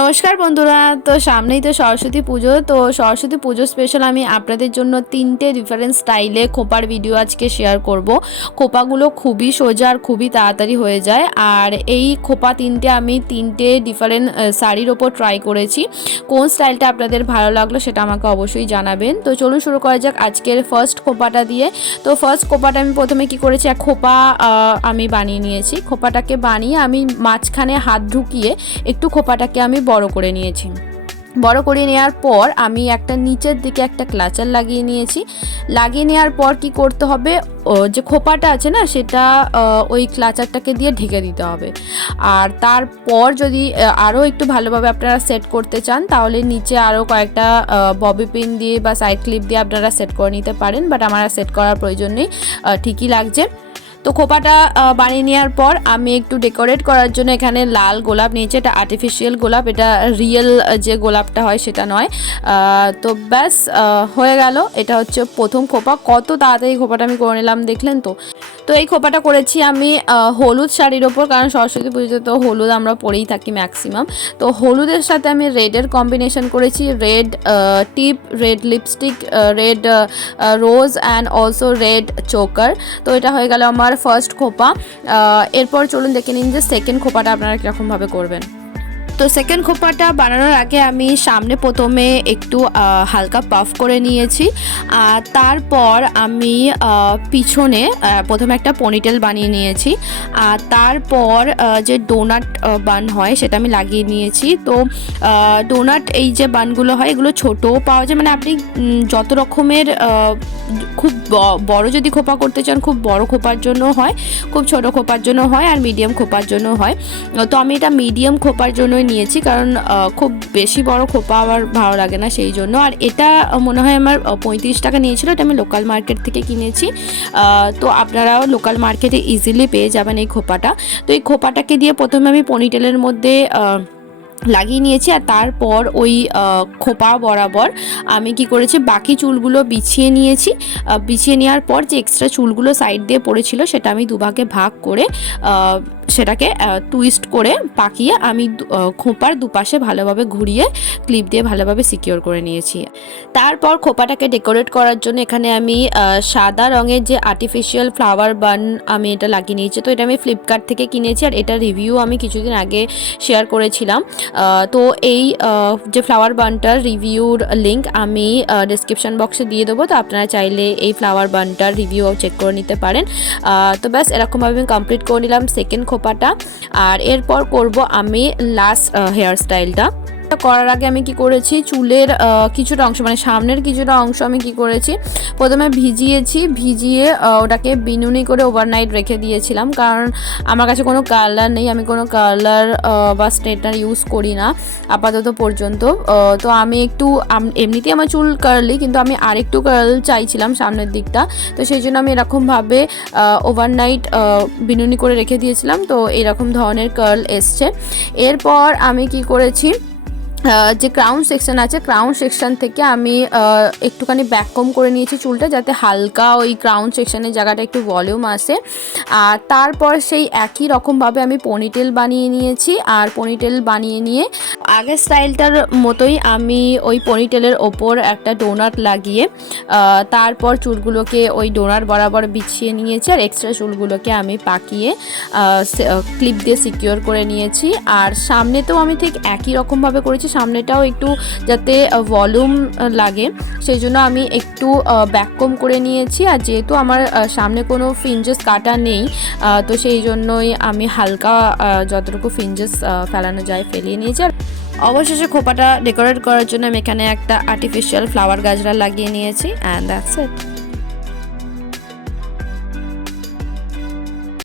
নমস্কার বন্ধুরা, তো সামনেই তো সরস্বতী পুজো। তো সরস্বতী পুজো স্পেশাল আমি আপনাদের জন্য তিনটে ডিফারেন্ট স্টাইলে খোপার ভিডিও আজকে শেয়ার করব। খোপাগুলো খুবই সোজা আর খুবই তাড়াতাড়ি হয়ে যায়। আর এই খোপা তিনটে আমি তিনটে ডিফারেন্ট শাড়ির ওপর ট্রাই করেছি। কোন স্টাইলটা আপনাদের ভালো লাগলো সেটা আমাকে অবশ্যই জানাবেন। তো চলুন শুরু করা যাক আজকের ফার্স্ট খোপাটা দিয়ে। তো ফার্স্ট খোপাটা আমি প্রথমে কি করেছি, এক খোপা আমি বানিয়ে নিয়েছি। খোপাটাকে বানিয়ে আমি মাঝখানে হাত ঢুকিয়ে একটু খোপাটাকে আমি বড় করে নিয়েছি। বড় করে নেওয়ার পর আমি একটা নিচের দিকে একটা ক্লাচার লাগিয়ে নিয়েছি। লাগিয়ে নেওয়ার পর কি করতে হবে, যে খোপাটা আছে না সেটা ওই ক্লাচারটাকে দিয়ে ঢেকে দিতে হবে। আর তারপর যদি আরও একটু ভালোভাবে আপনারা সেট করতে চান তাহলে নিচে আরও কয়েকটা ববি পিন দিয়ে বা সাইড ক্লিপ দিয়ে আপনারা সেট করে নিতে পারেন, বাট আমার সেট করার প্রয়োজন নেই, ঠিকই লাগছে। তো খোপাটা বানিয়ে নেওয়ার পর আমি একটু ডেকোরেট করার জন্য এখানে লাল গোলাপ নিয়েছি। এটা আর্টিফিশিয়াল গোলাপ, এটা রিয়েল যে গোলাপটা হয় সেটা নয়। তো ব্যাস হয়ে গেল। এটা হচ্ছে প্রথম খোপা। কত তাড়াতাড়ি খোপাটা আমি করে নিলাম দেখলেন তো। তো এই খোপাটা করেছি আমি হলুদ শাড়ির ওপর, কারণ সরস্বতী পুজোতে তো হলুদ আমরা পরেই থাকি ম্যাক্সিমাম। তো হলুদের সাথে আমি রেডের কম্বিনেশন করেছি, red tip, red lipstick, red rose and also red choker. তো এটা হয়ে গেল আমার ফার্স্ট খোপা। এরপর চলুন দেখে নিন যে সেকেন্ড খোপাটা আপনারা কীরকমভাবে করবেন। তো সেকেন্ড খোপাটা বানানোর আগে আমি সামনে প্রথমে একটু হালকা পাফ করে নিয়েছি। আর তারপর আমি পিছনে প্রথমে একটা পনিটেল বানিয়ে নিয়েছি। আর তারপর যে ডোনাট বান হয় সেটা আমি লাগিয়ে নিয়েছি। তো ডোনাট এই যে বানগুলো হয় এগুলো ছোটও পাওয়া যায়, মানে আপনি যত রকমের, খুব বড় যদি খোপা করতে চান খুব বড় খোপার জন্য হয়, খুব ছোট খোপার জন্য হয়, আর মিডিয়াম খোপার জন্য হয়। তো আমি এটা মিডিয়াম খোপার জন্যই নিয়েছি, কারণ খুব বেশি বড় খোপা আমার ভালো লাগে না সেই জন্য। আর এটা মনে হয় আমার 35 টাকা নিয়েছিল। এটা আমি লোকাল মার্কেট থেকে কিনেছি। তো আপনারাও লোকাল মার্কেটে ইজিলি পেয়ে যাবেন এই খোপাটা। তো এই খোপাটাকে দিয়ে প্রথমে আমি পনিটেলের মধ্যে লাগিয়ে নিয়েছি। আর তারপর ওই খোপা বরাবর আমি কি করেছি, বাকি চুলগুলো বিছিয়ে নিয়েছি। বিছিয়ে নেওয়ার পর যে এক্সট্রা চুলগুলো সাইড দিয়ে পড়েছিল সেটা আমি দুভাগে ভাগ করে সেটাকে টুইস্ট করে পাকিয়ে আমি খোপার দুপাশে ভালোভাবে ঘুরিয়ে ক্লিপ দিয়ে ভালোভাবে সিকিওর করে নিয়েছি। তারপর খোপাটাকে ডেকোরেট করার জন্য এখানে আমি সাদা রঙের যে আর্টিফিশিয়াল ফ্লাওয়ার বান আমি এটা লাগিয়ে নিয়েছি। তো এটা আমি ফ্লিপকার্ট থেকে কিনেছি, আর এটা রিভিউ আমি কিছুদিন আগে শেয়ার করেছিলাম। তো এই যে ফ্লাওয়ার বানটার রিভিউর লিঙ্ক আমি ডেসক্রিপশন বক্সে দিয়ে দেবো। তো আপনারা চাইলে এই ফ্লাওয়ার বানটার রিভিউ চেক করে নিতে পারেন। তো ব্যাস এরকমভাবে আমি কমপ্লিট করে নিলাম সেকেন্ড খোপাটা। আর এরপর করব আমি লাস্ট হেয়ার স্টাইলটা। করার আগে আমি কি করেছি, চুলের কিছুটা অংশ, মানে সামনের কিছুটা অংশ আমি কি করেছি, প্রথমে ভিজিয়ে ওটাকে বিনুনি করে ওভারনাইট রেখে দিয়েছিলাম, কারণ আমার কাছে কোনো কালার নেই, আমি কোনো কালার বা স্ট্রেটনার ইউজ করি না আপাতত পর্যন্ত। তো আমি একটু, এমনিতেই আমার চুল কার্লি, কিন্তু আমি আরেকটু কার্ল চাইছিলাম সামনের দিকটা। তো সেই জন্য আমি এরকমভাবে ওভারনাইট বিনুনি করে রেখে দিয়েছিলাম। তো এরকম ধরনের কার্ল এসছে। এরপর আমি কি করেছি, যে ক্রাউন সেকশন আছে ক্রাউন সেকশন থেকে আমি একটুখানি ব্যাককম করে নিয়েছি চুলটা, যাতে হালকা ওই ক্রাউন সেকশনের জায়গাটা একটু ভলিউম আসে। আর তারপর সেই একই রকমভাবে আমি পনিটেল বানিয়ে নিয়েছি। আর পনিটেল বানিয়ে নিয়ে আগের স্টাইলটার মতোই আমি ওই পনিটেলের ওপর একটা ডোনাট লাগিয়ে তারপর চুলগুলোকে ওই ডোনাট বরাবর বিছিয়ে নিয়েছি। আর এক্সট্রা চুলগুলোকে আমি পাকিয়ে ক্লিপ দিয়ে সিকিওর করে নিয়েছি। আর সামনেতেও আমি ঠিক একই রকমভাবে করেছি, সামনেটাও একটু যাতে ভলিউম লাগে সেই জন্য আমি একটু ব্যাককম করে নিয়েছি। আর যেহেতু আমার সামনে কোনো ফ্রিঞ্জেস কাটা নেই, তো সেই জন্যই আমি হালকা যতটুকু ফ্রিঞ্জেস ফেলানো যায় ফেলিয়ে নিয়েছি। আর অবশেষে খোপাটা ডেকোরেট করার জন্য আমি এখানে একটা আর্টিফিশিয়াল ফ্লাওয়ার গাজরা লাগিয়ে নিয়েছি। And that's it.